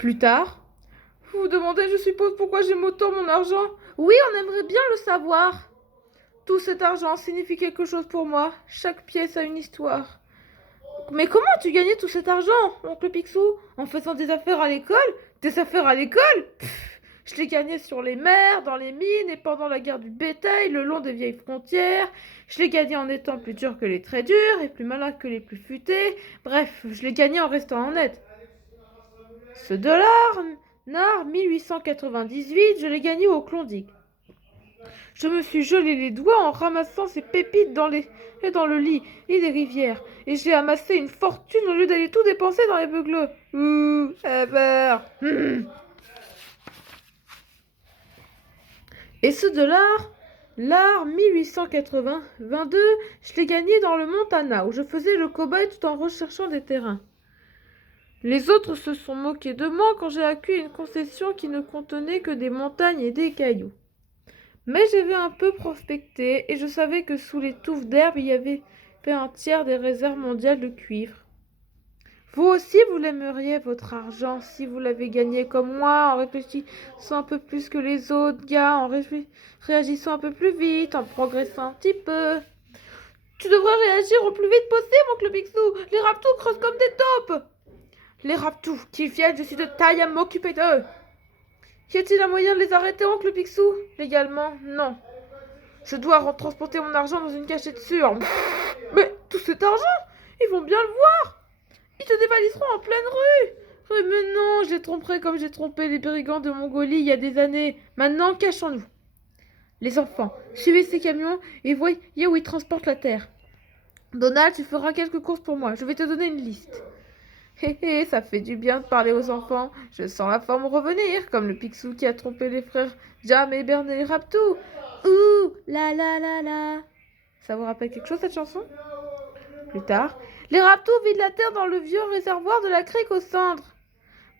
Plus tard, vous vous demandez, je suppose, pourquoi j'aime autant mon argent? Oui, on aimerait bien le savoir. Tout cet argent signifie quelque chose pour moi. Chaque pièce a une histoire. Mais comment tu gagnais tout cet argent, oncle Picsou? En faisant des affaires à l'école? Des affaires à l'école? Je l'ai gagné sur les mers, dans les mines et pendant la guerre du bétail, le long des vieilles frontières. Je l'ai gagné en étant plus dur que les très durs et plus malin que les plus futés. Bref, je l'ai gagné en restant honnête. Ce dollar, nord 1898, je l'ai gagné au Klondike. Je me suis gelé les doigts en ramassant ces pépites dans le lit et des rivières. Et j'ai amassé une fortune au lieu d'aller tout dépenser dans les beugleux. Peur. Et ce dollar, l'art 1882, je l'ai gagné dans le Montana, où je faisais le cow-boy tout en recherchant des terrains. Les autres se sont moqués de moi quand j'ai acquis une concession qui ne contenait que des montagnes et des cailloux. Mais j'avais un peu prospecté et je savais que sous les touffes d'herbe, il y avait fait un tiers des réserves mondiales de cuivre. Vous aussi, vous l'aimeriez, votre argent, si vous l'avez gagné comme moi, en réfléchissant un peu plus que les autres gars, réagissant un peu plus vite, en progressant un petit peu. Tu devrais réagir au plus vite possible, oncle Picsou. Les raptous creusent comme des taupes. Les raptous qui viennent, je suis de taille à m'occuper d'eux. Y a-t-il un moyen de les arrêter, oncle Picsou? Légalement, non. Je dois transporter mon argent dans une cachette sûre. Mais tout cet argent, ils vont bien le voir. Ils te dévaliseront en pleine rue. Mais non, je les tromperai comme j'ai trompé les brigands de Mongolie il y a des années. Maintenant, cachons-nous. Les enfants, suivez ces camions et voyez où ils transportent la terre. Donald, tu feras quelques courses pour moi. Je vais te donner une liste. Hé hé, ça fait du bien de parler aux enfants. Je sens la forme revenir, comme le Picsou qui a trompé les frères Jam et Bernard Raptou. Ouh, la la la la. Ça vous rappelle quelque chose cette chanson? Plus tard, les Raptous vident la terre dans le vieux réservoir de la crique aux cendres.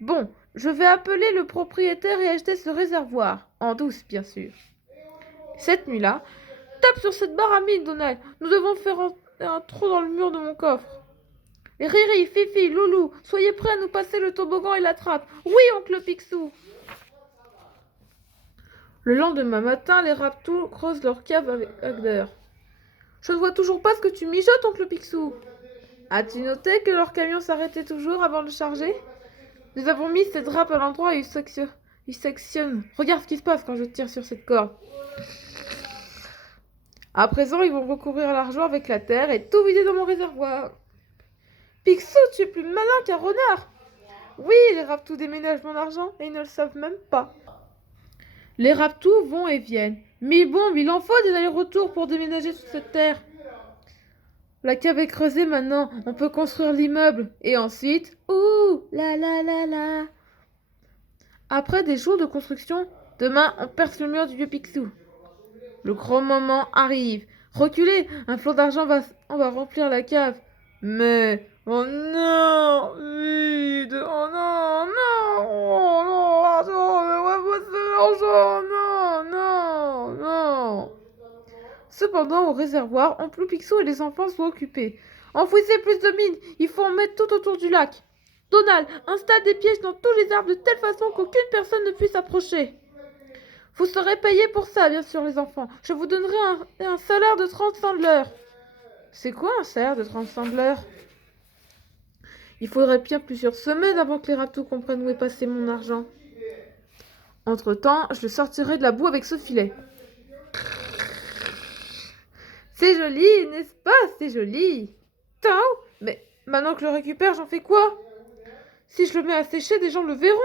Bon, je vais appeler le propriétaire et acheter ce réservoir. En douce, bien sûr. Cette nuit-là, tape sur cette barre à mine, Donald. Nous devons faire un trou dans le mur de mon coffre. Riri, Fifi, Loulou, soyez prêts à nous passer le toboggan et la trappe. Oui, oncle Picsou. Le lendemain matin, les Raptous creusent leur cave avec Agder. Je ne vois toujours pas ce que tu mijotes, oncle Picsou. As-tu noté que leur camion s'arrêtait toujours avant de charger? Nous avons mis cette drape à l'endroit et il sectionne. Regarde ce qui se passe quand je tire sur cette corde. À présent, ils vont recouvrir l'argent avec la terre et tout vider dans mon réservoir. Picsou, tu es plus malin qu'un renard. Oui, les Raptous déménagent mon argent et ils ne le savent même pas. Les Raptous vont et viennent. Mais bon, il en faut des allers-retours pour déménager toute cette terre. La cave est creusée maintenant, on peut construire l'immeuble. Et ensuite, ouh, la la la la. Après des jours de construction, demain on perce le mur du vieux Picsou. Le grand moment arrive. Reculez, un flot d'argent on va remplir la cave. Mais, oh non, vide, oh non, non, oh non, argent, on va passer l'argent, non, non, non. Cependant, au réservoir, oncle Picsou et les enfants sont occupés. Enfouissez plus de mines, il faut en mettre tout autour du lac. Donald, installe des pièges dans tous les arbres de telle façon qu'aucune personne ne puisse approcher. Vous serez payés pour ça, bien sûr, les enfants. Je vous donnerai un salaire de 30 cents de l'heure. C'est quoi un salaire de 30 cents de l'heure? Il faudrait bien plusieurs semaines avant que les Raptous comprennent où est passé mon argent. Entre-temps, je le sortirai de la boue avec ce filet. C'est joli, n'est-ce pas? C'est joli. Tao, mais maintenant que je le récupère, j'en fais quoi? Si je le mets à sécher, des gens le verront.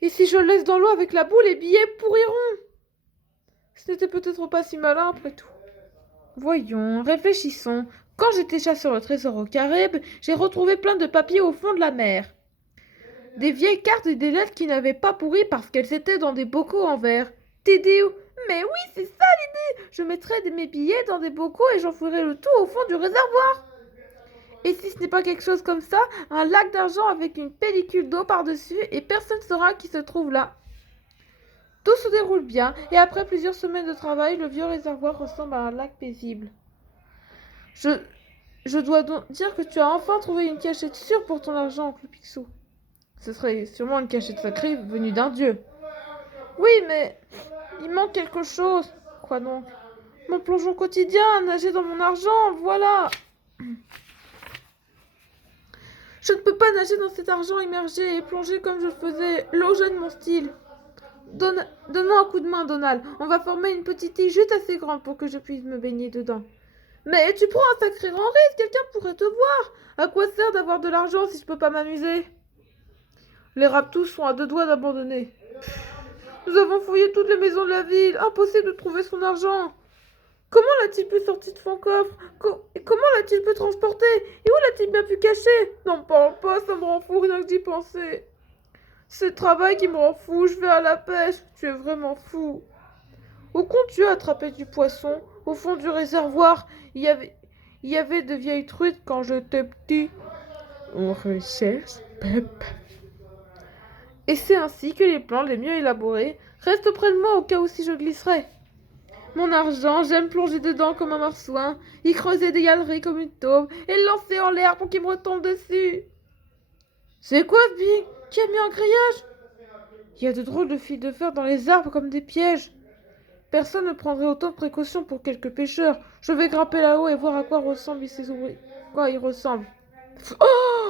Et si je le laisse dans l'eau avec la boue, les billets pourriront. Ce n'était peut-être pas si malin après tout. Voyons, réfléchissons. Quand j'étais chasseur au trésor au Caraïbes, j'ai retrouvé plein de papiers au fond de la mer. Des vieilles cartes et des lettres qui n'avaient pas pourri parce qu'elles étaient dans des bocaux en verre. Tédéo, mais oui, c'est ça l'idée. Je mettrai mes billets dans des bocaux et j'enfouirai le tout au fond du réservoir. Et si ce n'est pas quelque chose comme ça, un lac d'argent avec une pellicule d'eau par-dessus et personne ne saura qui se trouve là. Tout se déroule bien et après plusieurs semaines de travail, le vieux réservoir ressemble à un lac paisible. Je dois donc dire que tu as enfin trouvé une cachette sûre pour ton argent, oncle Picsou. Ce serait sûrement une cachette sacrée venue d'un dieu. Oui, mais il manque quelque chose. Quoi donc? Mon plongeon quotidien, nager dans mon argent, voilà. Je ne peux pas nager dans cet argent immergé et plonger comme je le faisais. L'eau gêne mon style. Donne-moi un coup de main, Donald. On va former une petite île juste assez grande pour que je puisse me baigner dedans. Mais tu prends un sacré grand risque, quelqu'un pourrait te voir. À quoi sert d'avoir de l'argent si je peux pas m'amuser? Les raptous sont à deux doigts d'abandonner. Nous avons fouillé toutes les maisons de la ville. Impossible de trouver son argent. Comment l'a-t-il pu sortir de son coffre? Et comment l'a-t-il pu transporter? Et où l'a-t-il bien pu cacher? N'en parle pas, ça me rend fou rien que d'y penser. C'est le travail qui me rend fou, je vais à la pêche. Tu es vraiment fou. Où comptes-tu attraper du poisson? Au fond du réservoir, il y avait de vieilles truites quand j'étais petit. On recherche Pep. Et c'est ainsi que les plans les mieux élaborés restent auprès de moi au cas où si je glisserais. Mon argent, j'aime plonger dedans comme un marsouin, y creuser des galeries comme une taupe et le lancer en l'air pour qu'il me retombe dessus. C'est quoi, Big? Qui a mis un grillage? Il y a de drôles de fils de fer dans les arbres comme des pièges. Personne ne prendrait autant de précautions pour quelques pêcheurs. Je vais grimper là-haut et voir à quoi ressemblent ces ouvriers. Quoi ils ressemblent. Oh!